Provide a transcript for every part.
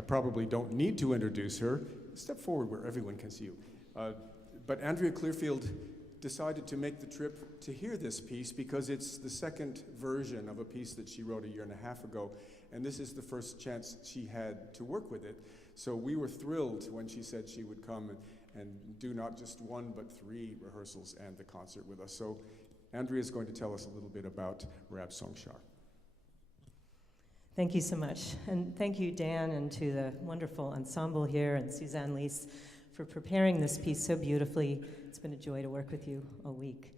I probably don't need to introduce her. Step forward where everyone can see you. But Andrea Clearfield decided to make the trip to hear this piece because it's the second version of a piece that she wrote a year and a half ago, and this is the first chance she had to work with it. So we were thrilled when she said she would come and do not just one but 3 rehearsals and the concert with us. So Andrea is going to tell us a little bit about Rabsong Shar. Thank you so much. And thank you, Dan, and to the wonderful ensemble here and Suzanne Lis for preparing this piece so beautifully. It's been a joy to work with you all week.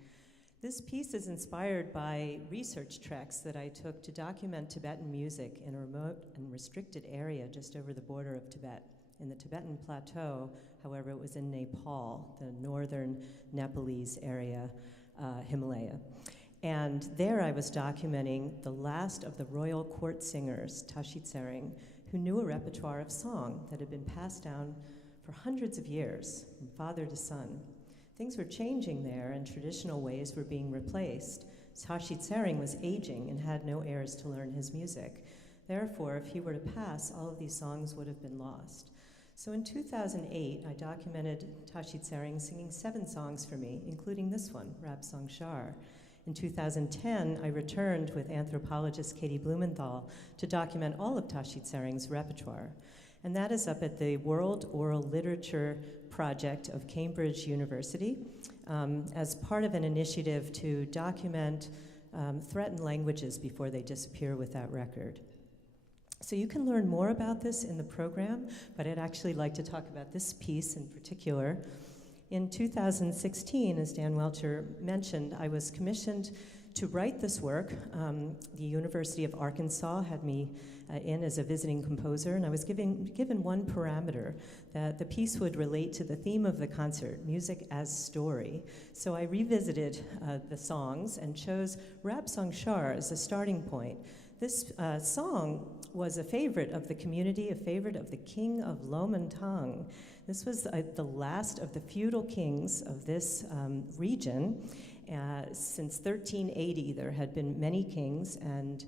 This piece is inspired by research treks that I took to document Tibetan music in a remote and restricted area just over the border of Tibet. In the Tibetan plateau, however, it was in Nepal, the northern Nepalese area, Himalaya. And there I was documenting the last of the royal court singers, Tashi Tsering, who knew a repertoire of song that had been passed down for hundreds of years, from father to son. Things were changing there, and traditional ways were being replaced. Tashi Tsering was aging and had no heirs to learn his music. Therefore, if he were to pass, all of these songs would have been lost. So in 2008, I documented Tashi Tsering singing 7 songs for me, including this one, Rabsong Shar. In 2010, I returned with anthropologist Katie Blumenthal to document all of Tashi Tsering's repertoire. And that is up at the World Oral Literature Project of Cambridge University as part of an initiative to document threatened languages before they disappear with that record. So you can learn more about this in the program, but I'd actually like to talk about this piece in particular. In 2016, as Dan Welcher mentioned, I was commissioned to write this work. The University of Arkansas had me in as a visiting composer, and I was given one parameter, that the piece would relate to the theme of the concert, music as story. So I revisited the songs and chose Rabsong Shar as a starting point. This song was a favorite of the community, a favorite of the king of Lomantang. This was the last of the feudal kings of this region. Since 1380, there had been many kings, and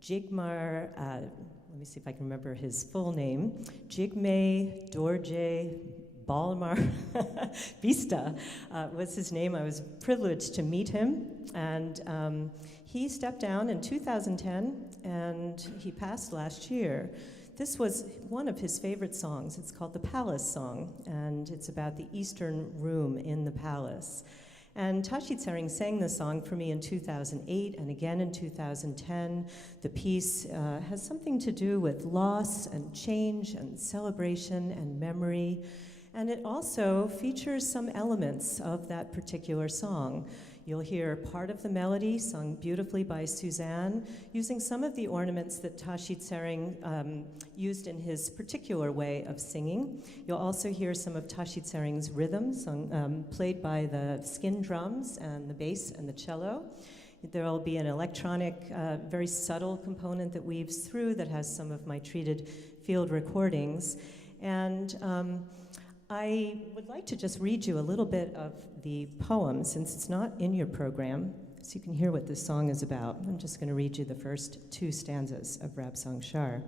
Jigmar, let me see if I can remember his full name, Jigme Dorje Balmar Vista was his name. I was privileged to meet him, and he stepped down in 2010, and he passed last year. This was one of his favorite songs. It's called the Palace Song, and it's about the eastern room in the palace. And Tashi Tsering sang the song for me in 2008 and again in 2010. The piece has something to do with loss and change and celebration and memory. And it also features some elements of that particular song. You'll hear part of the melody sung beautifully by Suzanne, using some of the ornaments that Tashi Tsering used in his particular way of singing. You'll also hear some of Tashi Tsering's rhythm played by the skin drums and the bass and the cello. There'll be an electronic, very subtle component that weaves through that has some of my treated field recordings. And I would like to just read you a little bit of the poem, since it's not in your program, so you can hear what this song is about. I'm just going to read you the first 2 stanzas of Rabsong Shar.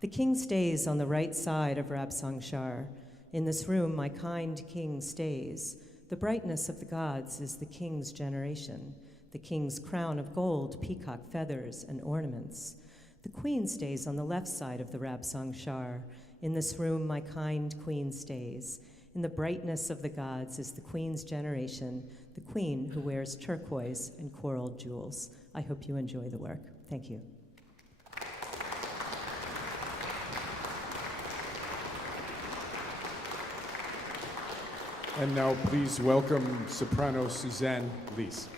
The king stays on the right side of Rabsong Shar. In this room, my kind king stays. The brightness of the gods is the king's generation. The king's crown of gold, peacock feathers, and ornaments. The queen stays on the left side of the Rabsong Shar. In this room, my kind queen stays. In the brightness of the gods is the queen's generation, the queen who wears turquoise and coral jewels. I hope you enjoy the work. Thank you. And now please welcome soprano Suzanne Lis.